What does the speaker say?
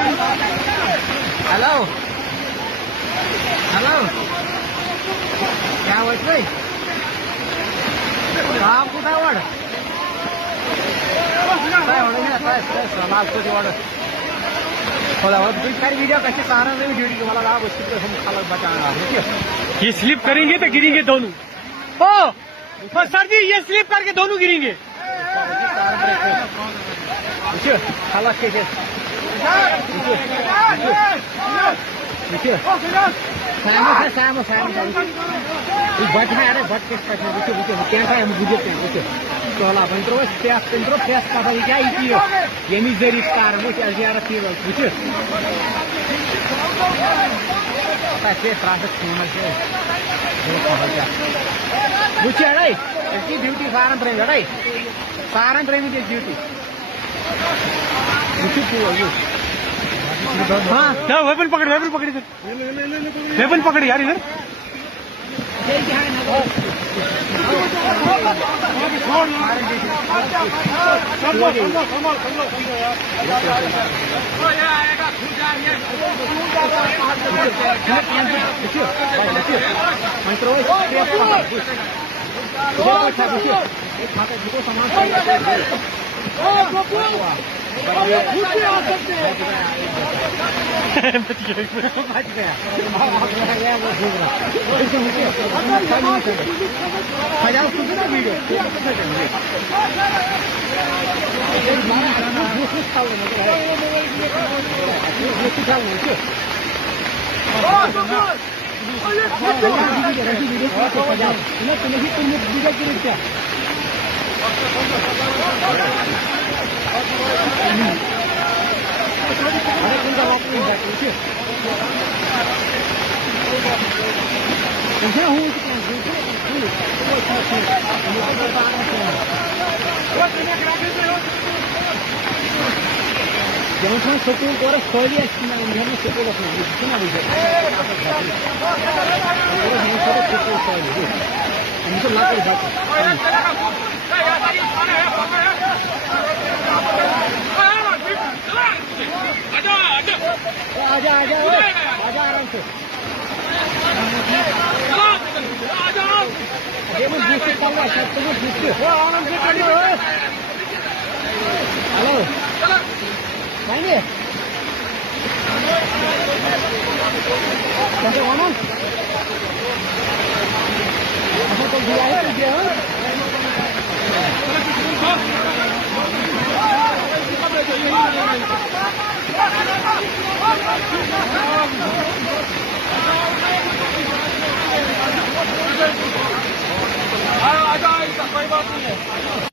Hello hello क्या होतंय काम कुठं वाढ काय वाढ काय समाज कुठे वाढ वीडियो कैसे सहारा में वीडियो वाला आप उसकी हम खालक बचाना ये स्लिप करेंगे तो गिरेंगे दोनों। ओ सर जी ये स्लिप करके दोनों गिरेंगे। खालक के सामो भट है अरे भट के क्या हम बुझे तो अपन तो फेस पता क्या यमी जरिए कार वो जियारत वुचे अड़ाई ड्यूटी सारन त्रेमी अड़ाई सारन त्रेमी ड्यूटी हाँ वेपन पकड़ वेपन पकड़ यार इधर। Jangan sokong orang sekali aja, jangan sokong orang ni. Cuma bisa. Orang yang sokong sokong sekali. Ini tu lapar baca. आजा आराम से ये मुझे दूसरे काम है सब तुम्हें दूसरे हो आराम से चलिए हेलो जाएंगे कैसे वामन अच्छा तो दिया है तो दिया आजा कोई बात नहीं है।